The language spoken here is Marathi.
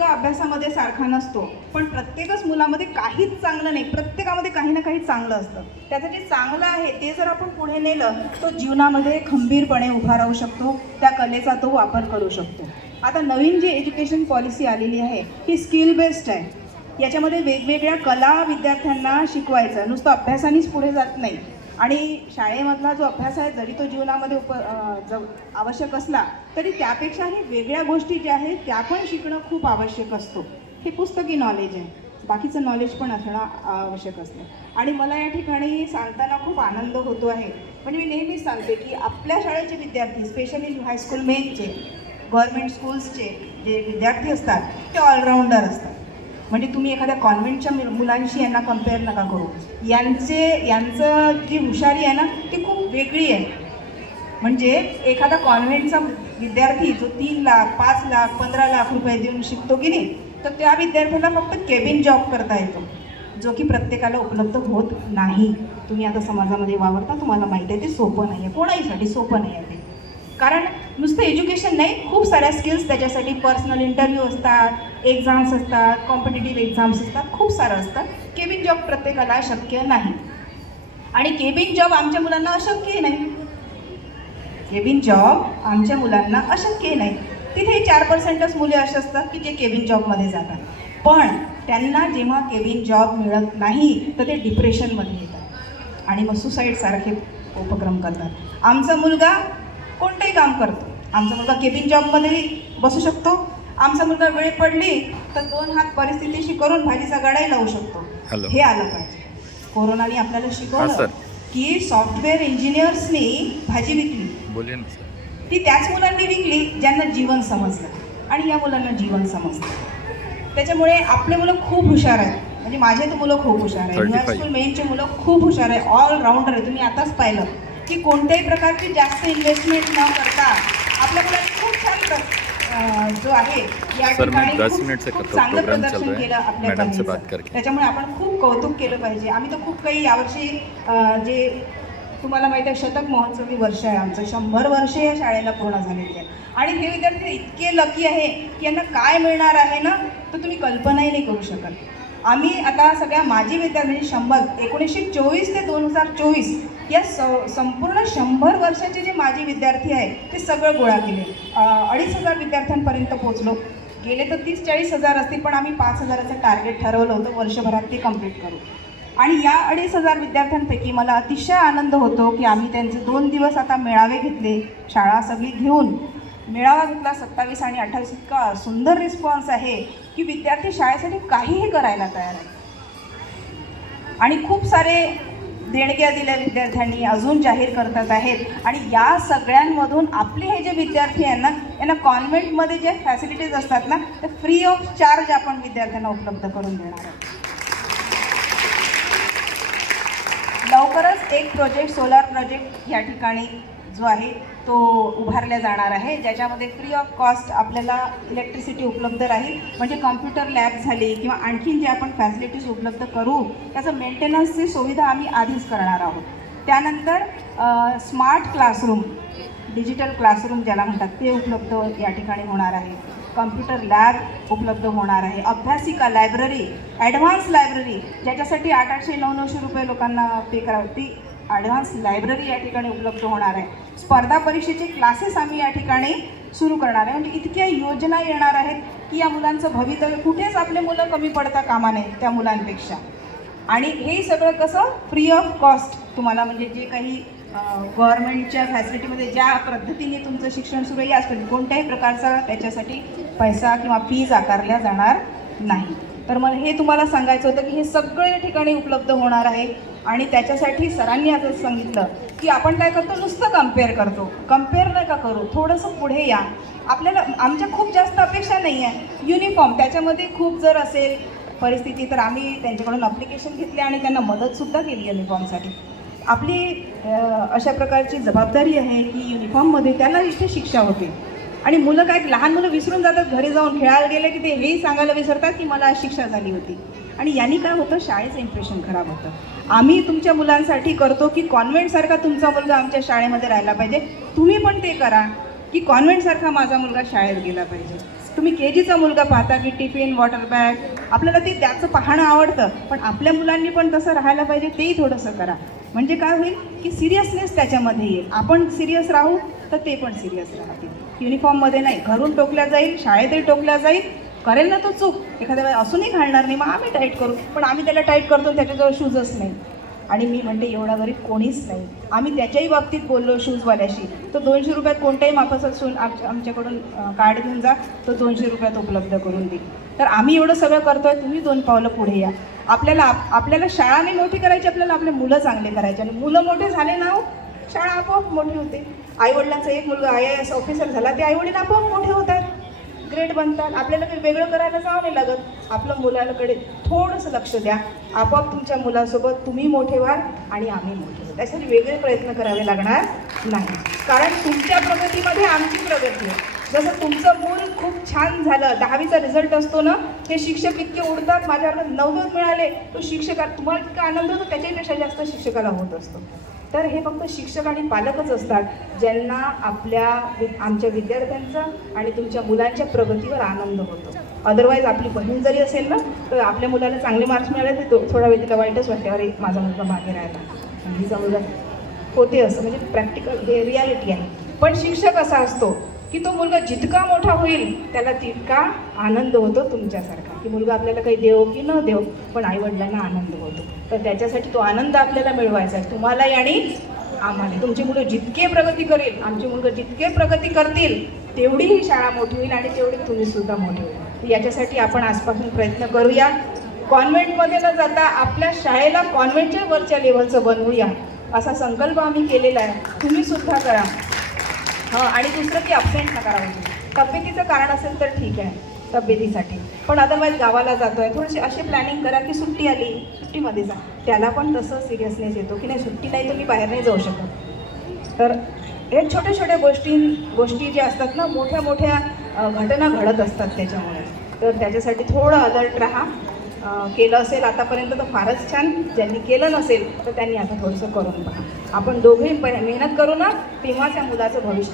मुलगा अभ्यासामध्ये सारखा नसतो, पण प्रत्येकच मुलामध्ये काहीच चांगलं नाही, प्रत्येकामध्ये काही ना काही चांगलं असतं. त्याचं जे चांगलं आहे ते जर आपण पुढे नेलं तो जीवनामध्ये खंबीरपणे उभा राहू शकतो, त्या कलेचा तो वापर करू शकतो. आता नवीन जी एज्युकेशन पॉलिसी आलेली आहे ही स्किल बेस्ड आहे. याच्यामध्ये वेगवेगळ्या कला विद्यार्थ्यांना शिकवायचं, नुसतं अभ्यासानेच पुढे जात नाही. आणि शाळेमधला जो अभ्यास आहे जरी तो जीवनामध्ये आवश्यक असला तरी त्यापेक्षाही वेगळ्या गोष्टी ज्या आहेत त्या पण शिकणं खूप आवश्यक असतो. हे पुस्तकी नॉलेज आहे, बाकीचं नॉलेज पण असणं आवश्यक असतं. आणि मला या ठिकाणी सांगताना खूप आनंद होतो आहे. म्हणजे मी नेहमीच सांगते की आपल्या शाळेचे विद्यार्थी, स्पेशली हायस्कूल मेनचे, गव्हर्नमेंट स्कूल्सचे जे विद्यार्थी असतात ते ऑलराऊंडर असतात. म्हणजे तुम्ही एखाद्या कॉन्व्हेंटच्या मुलांशी यांना कम्पेअर नका करू. यांचं जी हुशारी आहे ना ती खूप वेगळी आहे. म्हणजे एखादा कॉन्व्हेंटचा विद्यार्थी जो 3 लाख 5 लाख 15 लाख रुपये देऊन शिकतो की नाही, तर त्या विद्यार्थ्याला फक्त केबिन जॉब करता येतो, जो की प्रत्येकाला उपलब्ध होत नाही. तुम्ही आता समाजामध्ये वावरता, तुम्हाला माहिती आहे ते सोपं नाही आहे, कोणाहीसाठी सोपं नाही आहे ते. कारण नुसतं एज्युकेशन नाही, खूप साऱ्या स्किल्स त्याच्यासाठी, पर्सनल इंटरव्ह्यू असतात, एक्झाम्स असतात, कॉम्पिटिटिव्ह एक्झाम्स असतात, खूप सारं असतं. केबिन जॉब प्रत्येकाला शक्य नाही. आणि केबिन जॉब आमच्या मुलांना अशक्य नाही. केबिन जॉब आमच्या मुलांना अशक्य नाही. तिथे 4%च मुले असे असतात की जे केबिन जॉबमध्ये जातात. पण त्यांना जेव्हा केबिन जॉब मिळत नाही तर ते डिप्रेशनमध्ये येतात आणि मग सुसाईडसारखे उपक्रम करतात. आमचा मुलगा कोणतंही काम करतो, आमचा मुलगा केबिन जॉबमध्ये बसू शकतो, आमचा मुलगा वेळ पडली तर 2 हात परिस्थितीशी करून भाजीचा गडाही लावू शकतो. हे आलं पाहिजे. कोरोनाने आपल्याला शिकवलं की सॉफ्टवेअर इंजिनियर्सनी भाजी विकली, ती त्याच मुलांनी विकली ज्यांना जीवन समजलं आणि या मुलांना जीवन समजलं. त्याच्यामुळे आपले मुलं खूप हुशार आहेत. म्हणजे माझे तर मुलं खूप हुशार आहेत, हायस्कूल मेनचे मुलं खूप हुशार आहे, ऑलराऊंडर आहे. तुम्ही आताच पाहिलं की कोणत्याही प्रकारची जास्त इन्व्हेस्टमेंट न करता आपल्या मुलांनी खूप छान जो आहे या ठिकाणी खूप चांगलं प्रदर्शन केलं आपल्या कलेचं. त्याच्यामुळे आपण खूप कौतुक केलं पाहिजे. आम्ही तर खूप काही यावर्षी जे तुम्हाला माहिती आहे शतक महोत्सवी वर्ष आहे आमचं, 100 वर्षे या शाळेला पूर्ण झालेली आहे. आणि हे विद्यार्थी इतके लकी आहे की यांना काय मिळणार आहे ना तर तुम्ही कल्पनाही नाही करू शकत. आम्ही आता सगळ्या माजी विद्यार्थी 1924 ते 2024 या संपूर्ण 100 वर्षाचे जे माजी विद्यार्थी आहे ते सगळं गोळा केले. 2,500 विद्यार्थ्यांपर्यंत पोहोचलो. गेले तर 30-40 हजार असतील, पण आम्ही 5,000चं टार्गेट ठरवलं होतं, वर्षभरात ते कंप्लीट करू. आणि या 2,500 विद्यार्थ्यांपैकी मला अतिशय आनंद होतो की आम्ही त्यांचे 2 दिवस आता मेळावे घेतले, शाळा सगळी घेऊन मेळावा घेतला. 27 आणि 28 इतका सुंदर रिस्पॉन्स आहे की विद्यार्थी शाळेसाठी काहीही करायला तयार आहे. आणि खूप सारे देणग्या दिल्या विद्यार्थ्यांनी, अजून जाहीर करतात आहेत. आणि या सगळ्यांमधून आपले हे जे विद्यार्थी आहेत ना यांना कॉन्व्हेंटमध्ये जे फॅसिलिटीज असतात ना ते फ्री ऑफ चार्ज आपण विद्यार्थ्यांना उपलब्ध करून देणार आहोत. लवकरच एक प्रोजेक्ट, सोलार प्रोजेक्ट या ठिकाणी जो आहे तो उभारला जाणार आहे, ज्याच्यामध्ये फ्री ऑफ कॉस्ट आपल्याला इलेक्ट्रिसिटी उपलब्ध राहील. म्हणजे कॉम्प्युटर लॅब झाली किंवा आणखीन जे आपण फॅसिलिटीज उपलब्ध करू त्याचं मेंटेनन्सची सुविधा आम्ही आधीच करणार आहोत. त्यानंतर स्मार्ट क्लासरूम, डिजिटल क्लासरूम ज्याला म्हणतात ते उपलब्ध या ठिकाणी होणार आहे. कॉम्प्युटर लॅब उपलब्ध होणार आहे. अभ्यासिका लायब्ररी, ॲडव्हान्स लायब्ररी ज्याच्यासाठी 800-900 रुपये लोकांना पे करावे, ती ॲडव्हान्स लायब्ररी या ठिकाणी उपलब्ध होणार आहे. स्पर्धा परीक्षेचे क्लासेस आम्ही या ठिकाणी सुरू करणार आहे. म्हणजे इतक्या योजना येणार आहेत की या मुलांचं भवितव्य, कुठेच आपले मुलं कमी पडता कामा नये त्या मुलांपेक्षा. आणि हे सगळं कसं फ्री ऑफ कॉस्ट तुम्हाला, म्हणजे जे काही गव्हर्नमेंटच्या फॅसिलिटीमध्ये ज्या पद्धतीने तुमचं शिक्षण सुरू आहे यासाठी कोणत्याही प्रकारचा त्याच्यासाठी पैसा किंवा फीज आकारल्या जाणार नाही. तर मला हे तुम्हाला सांगायचं होतं की हे सगळं या ठिकाणी उपलब्ध होणार आहे. आणि त्याच्यासाठी सरांनी आता सांगितलं की आपण काय करतो, नुसतं कम्पेअर करतो. कम्पेअर नका करू, थोडंसं पुढे या. आपल्याला आमच्या खूप जास्त अपेक्षा नाही आहे. युनिफॉर्म त्याच्यामध्ये खूप जर असेल परिस्थिती तर आम्ही त्यांच्याकडून ॲप्लिकेशन घेतले आणि त्यांना मदतसुद्धा केली युनिफॉर्मसाठी. आपली अशा प्रकारची जबाबदारी आहे की युनिफॉर्ममध्ये त्याला इथे शिक्षा होते. आणि मुलं काय, लहान मुलं विसरून जातात, घरी जाऊन खेळायला गेले की ते हेही सांगायला विसरतात की मला आज शिक्षा झाली होती. आणि यांनी काय होतं, शाळेचं इम्प्रेशन खराब होतं. आम्ही तुमच्या मुलांसाठी करतो की कॉन्व्हेंटसारखा तुमचा मुलगा आमच्या शाळेमध्ये राहिला पाहिजे. तुम्ही पण ते करा की कॉन्व्हेंटसारखा माझा मुलगा शाळेत गेला पाहिजे. तुम्ही के जीचा मुलगा पाहता की टिफिन वॉटर बॅग आपल्याला ते त्याचं पाहणं आवडतं, पण आपल्या मुलांनी पण तसं राहायला पाहिजे, तेही थोडंसं करा. म्हणजे काय होईल की सिरियसनेस त्याच्यामध्ये येईल. आपण सिरियस राहू तर ते पण सिरियस राहतील. युनिफॉर्ममध्ये नाही, घरून टोकल्या जाईल, शाळेतही टोकल्या जाईल, करेल ना तो चूक, एखाद्या वेळेस असूनही घालणार नाही, मग आम्ही टाईट करू, पण आम्ही त्याला टाईट करतो त्याच्याजवळ शूजच नाही. आणि मी म्हणते एवढा गरीब कोणीच नाही. आम्ही त्याच्याही बाबतीत बोललो शूजवाल्याशी, तो 200 रुपयात कोणत्याही मापाचा शूज आमच्याकडून कार्ड घेऊन जा, तो 200 रुपयात उपलब्ध करून देईल. तर आम्ही एवढं सगळं करतोय, तुम्ही 2 पावलं पुढे या. आपल्याला शाळा नाही मोठी करायची, आपल्याला आपले मुलं चांगले करायचे. आणि मुलं मोठे झाले ना, शाळा आपोआप मोठी होते. आईवडिलांचा एक मुलगा IAS ऑफिसर झाला, ते आईवडील आपोआप मोठे होतात, ग्रेड बनतात. आपल्याला काही वेगळं करायला जावं नाही लागत. आपलं मुलांकडे थोडंसं लक्ष द्या, आपोआप तुमच्या मुलासोबत तुम्ही मोठे व्हाल आणि आम्ही मोठे व्हाल. त्यासाठी वेगळे प्रयत्न करावे लागणार नाही, कारण तुमच्या प्रगतीमध्ये आमची प्रगती आहे. जसं तुमचं मूल खूप छान झालं, 10वीचा रिझल्ट असतो ना, हे शिक्षक इतके उडतात, माझ्याकडे 90 मिळाले, तो शिक्षक तुम्हाला इतका आनंद होतो, त्याच्यापेक्षा जास्त शिक्षकाला होत असतो. तर हे फक्त शिक्षक आणि पालकच असतात ज्यांना आमच्या विद्यार्थ्यांचा आणि तुमच्या मुलांच्या प्रगतीवर आनंद होतो. अदरवाईज आपली बहीण जरी असेल ना, तर आपल्या मुलाला चांगले मार्क्स मिळाले तर थोडा वेळ तिला वाईटच वाटते, अरे माझा मुलगा मागे राहिला, मुलीचा मुलगा होते असं, म्हणजे प्रॅक्टिकल हे रियालिटी आहे. पण शिक्षक असा असतो की तो मुलगा जितका मोठा होईल त्याला तितका आनंद होतो तुमच्यासारखा, की मुलगा आपल्याला काही देव की न देव, पण आईवडिलांना आनंद होतो. तर त्याच्यासाठी तो आनंद आपल्याला मिळवायचा आहे, तुम्हालाही आणि आम्हाला. तुमची मुलं जितके प्रगती करेल, आमची मुलं जितके प्रगती करतील, तेवढी ही शाळा मोठी होईल आणि तेवढी तुम्हीसुद्धा मोठी होईल. तर याच्यासाठी आपण आजपासून प्रयत्न करूया. कॉन्व्हेंटमध्ये न जाता आपल्या शाळेला कॉन्व्हेंटच्या वरच्या लेव्हलचं बनवूया, असा संकल्प आम्ही केलेला आहे. तुम्हीसुद्धा करा. आणि दुसरं की अबसेंट नका राहू. तब्येतीचं कारण असेल तर ठीक आहे, तब्येतीसाठी, पण अदरवाईज गावाला जातोय, थोडेसे असे प्लॅनिंग करा की सुट्टी आली, सुट्टीमध्ये जा. त्याला पण तसं सिरियसनेस येतो की नाही, सुट्टी नाही तर मी बाहेर नाही जाऊ शकत. तर हे छोट्या छोट्या गोष्टी ज्या असतात ना, मोठ्या मोठ्या घटना घडत असतात त्याच्यामुळे. तर त्याच्यासाठी थोडं अलर्ट राहा. केलं असेल आतापर्यंत तर फारच छान, ज्यांनी केलं नसेल तर त्यांनी आता थोडंसं करून पहा. आपण दोघेही मेहनत करू ना, तेव्हा त्या मुलाचं भविष्य